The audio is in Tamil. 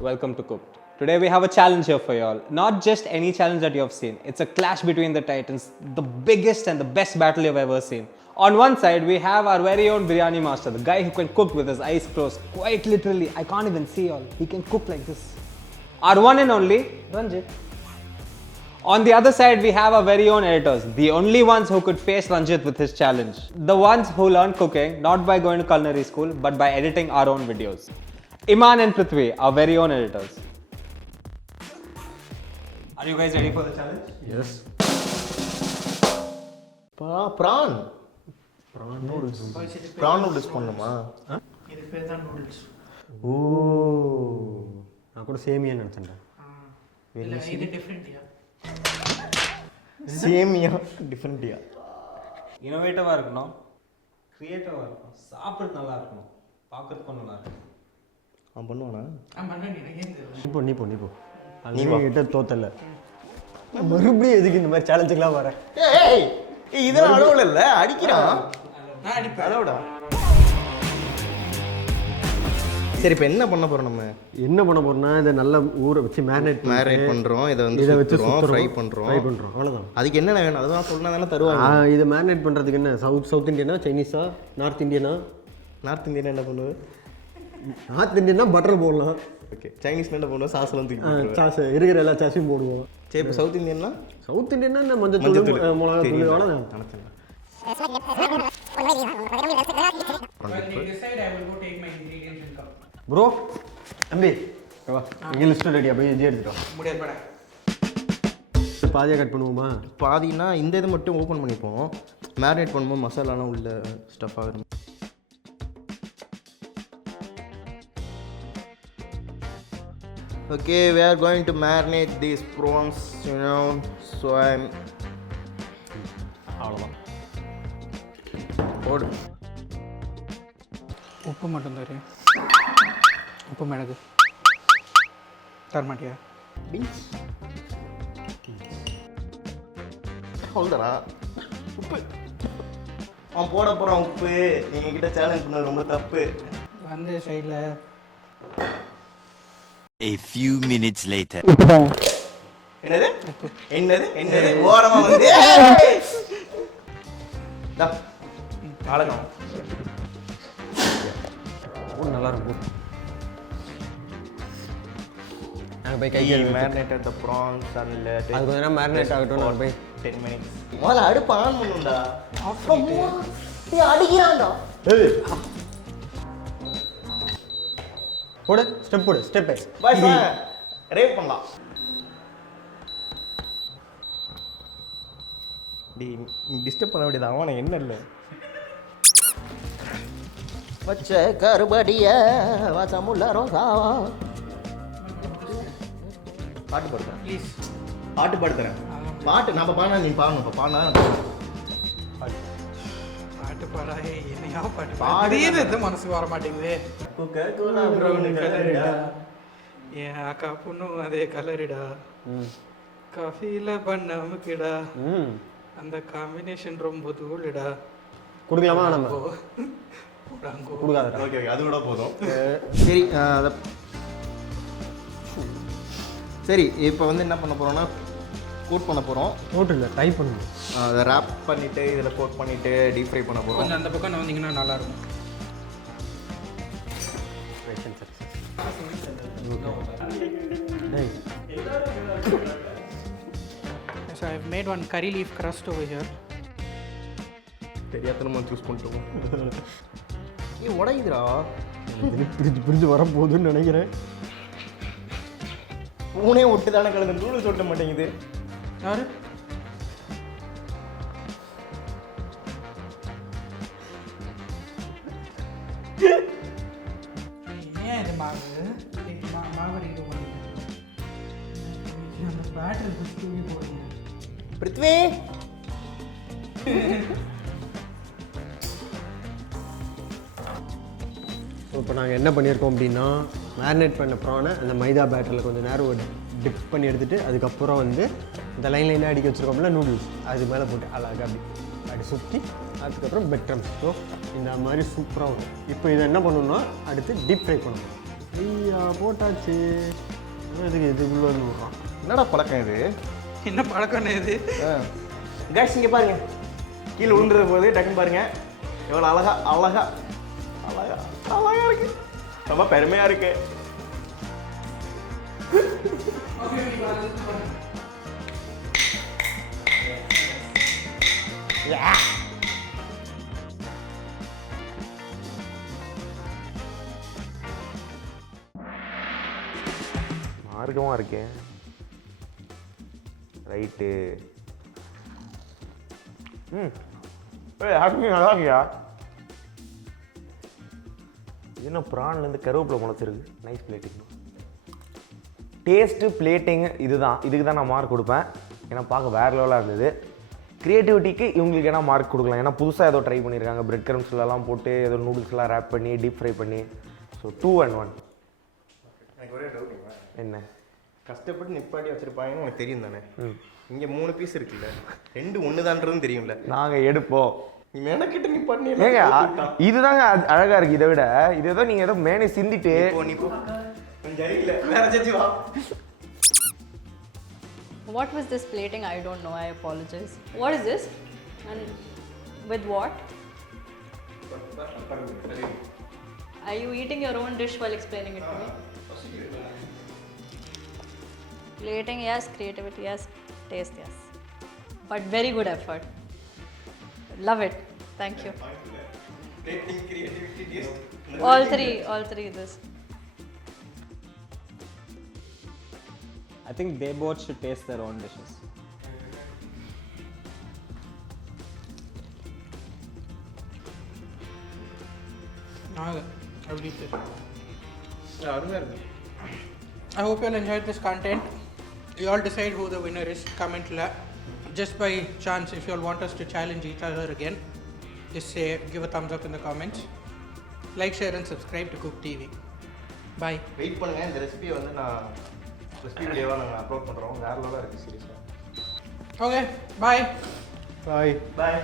welcome to Cooked. Today we have a challenge here for you all. Not just any challenge that you have seen. It's a clash between the titans, the biggest and the best battle you've ever seen. On one side, we have our very own biryani master, the guy who can cook with his eyes closed. Quite literally, I can't even see all. He can cook like this. Our one and only, Ranjit. On the other side, we have our very own editors, the only ones who could face Ranjit with his challenge. The ones who learned cooking not by going to culinary school, but by editing our own videos. Iman and Prithvi, our very own editors. Are you guys ready for the challenge? Yes. Prawn noodles. Prawn noodles பண்ணுமா? இது பேர் தான் noodles. ஓ நான் கூட சேமியா நினைச்சேன்டா. இல்ல இது டிஃபரண்ட்யா. சேமியா டிஃபரண்ட்யா. இனோவேட்டிவா இருக்கணும், கிரியேட்டிவா இருக்கணும், சாப்பிட நல்லா இருக்கணும், பார்க்கிறதுக்கு நல்லா இருக்கணும். அவன் பண்ணுவானா? பண்ண நீ நீ போ நீ கிட்ட தோத்தல. மறுபடியும் எதுக்கு இந்த மாதிரி சேலஞ்சுக்கெல்லாம் வர? ஏய் இதெல்லாம் அளவுல இல்ல, அடிக்கிறான். நான் அடிப்பேன். அளவுடா. சரி இப்போ என்ன பண்ண போறோம் நம்ம? என்ன பண்ண போறோம்னா இதை நல்லா ஊற வச்சு மேரினேட் பண்றோம். இதை வச்சு ஃப்ரை பண்றோம். அவ்வளவுதான். அதுக்கு என்ன வேணும்? அதுதான் சொன்னா தானே தருவாங்க. இதை மேரினேட் பண்றதுக்கு என்ன சவுத் இந்தியனா, சைனீஸா, நார்த் இந்தியனா? நார்த் இந்தியனா என்ன பண்ணுவது? நார்த் இந்தியனா பட்டர் போடலாம். ஓகே. சைனீஸ்ல என்ன பண்ணுவோம்? சாஸ்லாம் தூக்கி போடுவோம். சாஸ் இருக்கிற எல்லா சாஸையும் போடுவோம். சரி இப்போ சவுத் இந்தியன்னா? சவுத் இந்தியனா என்ன மஞ்சள் தூள், மிளகாய் தூள் அவ்வளவுதான். நினைச்சேன். ப்ரோ தம்பி வா, இங்கே லிஸ்ட் ரெடி. அப்படியே எஜி எடுத்துட்டோம். முடியாது. பாதியாக கட் பண்ணுவோமா? பாதினா இந்த இது மட்டும் ஓப்பன் பண்ணிப்போம். மேரினேட் பண்ணும்போது மசாலாலாம் உள்ள ஸ்டஃப் ஆகிடும். Okay, we are going to marinate these prawns, you know, so அவ்வளோதான். போடு. உப்பு மட்டும் தரு. உப்பு மிளகு தரமாட்டியா? பீன்ஸ் அவ்வளோதானா? உப்பு அவன் போட போகிறான் உப்பு. எங்ககிட்ட சேலஞ்ச் பண்ணது ரொம்ப தப்பு. வந்து சைடில் A few minutes later. என்னது என்னது என்னது ஓரமா வந்து ஆளணும். நல்லா இருக்கும். நாங்கள் போய் கை மேரினேட்டட் த ப்ரான்ஸ் அண்ட் அது கொஞ்ச நேரம் மேரினேட் ஆகட்டும். நாங்கள் போய் 10 minutes முதல்ல அடுப்பு ஆன் பண்ணுண்டா. அடிக்கிறான்டா. போடு ஸ்டெப் போடு ஸ்டெப் பாய் ரேவ் பண்ணலாம். டி டிஸ்டர்ப் பண்ண வேண்டியது அவனை என்ன இல்லை வச்ச கருபடிய வசமுள்ள ரோசாவா. பாட்டு பாடுறேன் ப்ளீஸ். பாட்டு பாடுறேன். பாட்டு நம்ம பாடினா நீ பாடணும். இப்போ பாடினா பாட்டு பாடாயே என்னையா பாட்டு பாடுறது எது மனசுக்கு வர மாட்டேங்குது. என் அக்கா பொண்ணும் அதே கலருடா, காஃபியில் பண்ண அமுக்குடா, அந்த காம்பினேஷன் ரொம்ப தூளுடா. கொடுக்கலாமா? நம்ம கொடுக்காத. ஓகே அது கூட போதும். சரி சரி இப்போ வந்து என்ன பண்ண போகிறோம்னா கோட் பண்ண போகிறோம். கோட் இல்லை டைப் பண்ணணும். அதை ரேப் பண்ணிவிட்டு இதில் கோட் பண்ணிவிட்டு டீப் ஃப்ரை பண்ண போகிறோம். கொஞ்சம் அந்த பக்கம் நான் வந்தீங்கன்னா நல்லாயிருக்கும். So I have made one curry leaf crust over here. தெரியாதனமா சூஸ் பண்ணிட்டோம். உடையுதுடா. பிரிஞ்சு வரப்போகுதுன்னு நினைக்கிறேன். பூனே ஒட்டு தானே கலந்து நூடுல்ஸ் ஒட்ட மாட்டேங்குது. யாரு? ஏன் இது மாவு? மாவு ரெடி பண்ணுங்க. அந்த பேட்டர் தூக்கி போடுங்க. பிருத்வி இப்போ நாங்கள் என்ன பண்ணியிருக்கோம் அப்படின்னா மேரினேட் பண்ண ப்ரானை அந்த மைதா பேட்டரில் கொஞ்சம் நேரம் டிப் பண்ணி எடுத்துகிட்டு அதுக்கப்புறம் வந்து இந்த லைனில் அடிக்க வச்சுருக்கோம்ல நூடுல்ஸ் அது மேலே போட்டு அழகாக அப்படி சுற்றி அதுக்கப்புறம் பெட் க்ரம்ஸ். ஸோ இந்த மாதிரி சூப்பராக வரும். இப்போ இதை என்ன பண்ணணும்னா அடுத்து டீப் ஃப்ரை பண்ணணும். ஐயா போட்டாச்சு. இதுக்கு இதுக்குள்ளே வந்து விட்றான். என்னடா பழக்கம் இது? என்ன பழக்கம் இது? கேஷ் இங்கே பாருங்க, கீழே விழுந்துறது போது டக்குன்னு பாருங்க எவ்வளோ அழகா அழகா அழகா அழகா இருக்கு, ரொம்ப பெருமையா இருக்கு. மார்க்கமாக இருக்கேன். ரைட்டு. ஹாப்பி நல்லா இருக்கியா? என்ன ப்ரான்லேருந்து கருவேப்பிலை முளைச்சிருக்கு. Nice plating. டேஸ்ட்டு பிளேட்டிங்கு இதுக்கு தான் நான் மார்க் கொடுப்பேன். ஏன்னா பார்க்க வேறு லெவலாக இருந்தது. க்ரியேட்டிவிட்டிக்கு இவங்களுக்கு என்ன மார்க் கொடுக்கலாம், ஏன்னா புதுசாக ஏதோ ட்ரை பண்ணியிருக்காங்க. பிரெட் கிரம்ஸ்லாம் போட்டு ஏதோ நூடுல்ஸ்லாம் ரேப் பண்ணி டீப் ஃப்ரை பண்ணி. So 2 and 1. எனக்கு ஒரே டவுட்டுங்க. என்ன கஷ்டப்பட்டு நிப்பாட்டி வச்சிருப்பாங்கன்னு உனக்கு தெரியும் தானே? இங்கே 3 பீஸ் இருக்குல்ல, 2 ஒன்று தான்றதும் தெரியும்ல. நாங்கள் எடுப்போம். நீ மெனக்கிட்ட நிப்பாட்டி ஏங்க இதுதாங்க அழகாக இருக்குது. இதை விட இது ஏதோ நீங்கள் ஏதோ மேனே சிந்திட்டு நீ போ கொஞ்சம் அறிவில்ல வேற ஜட்ஜி வா. What was this plating? I don't know. I apologize. What is this? And with what? Are you eating your own dish while explaining it to me? Plating, yes. Creativity, yes. Taste, yes. But very good effort. Love it. Thank you. Plating, creativity, taste. All three this. I think they both should taste their own dishes. I will eat this. அருமையாக இருக்கு. I hope you all enjoyed this content. You all decide who the winner is. Comment la. Just by chance, if you all want us to challenge each other again, just say, give a thumbs up in the comments. Like, share and subscribe to Cook TV. Bye. Wait பண்ணுங்க, இந்த ரெசிபியை வந்து நான் ரெசிபி வீடியோவாக நாங்கள் அப்லோட் பண்ணுறோம். வேறு லெவலாக இருக்குது சீரியஸாக. Okay, bye. பாய். பாய்.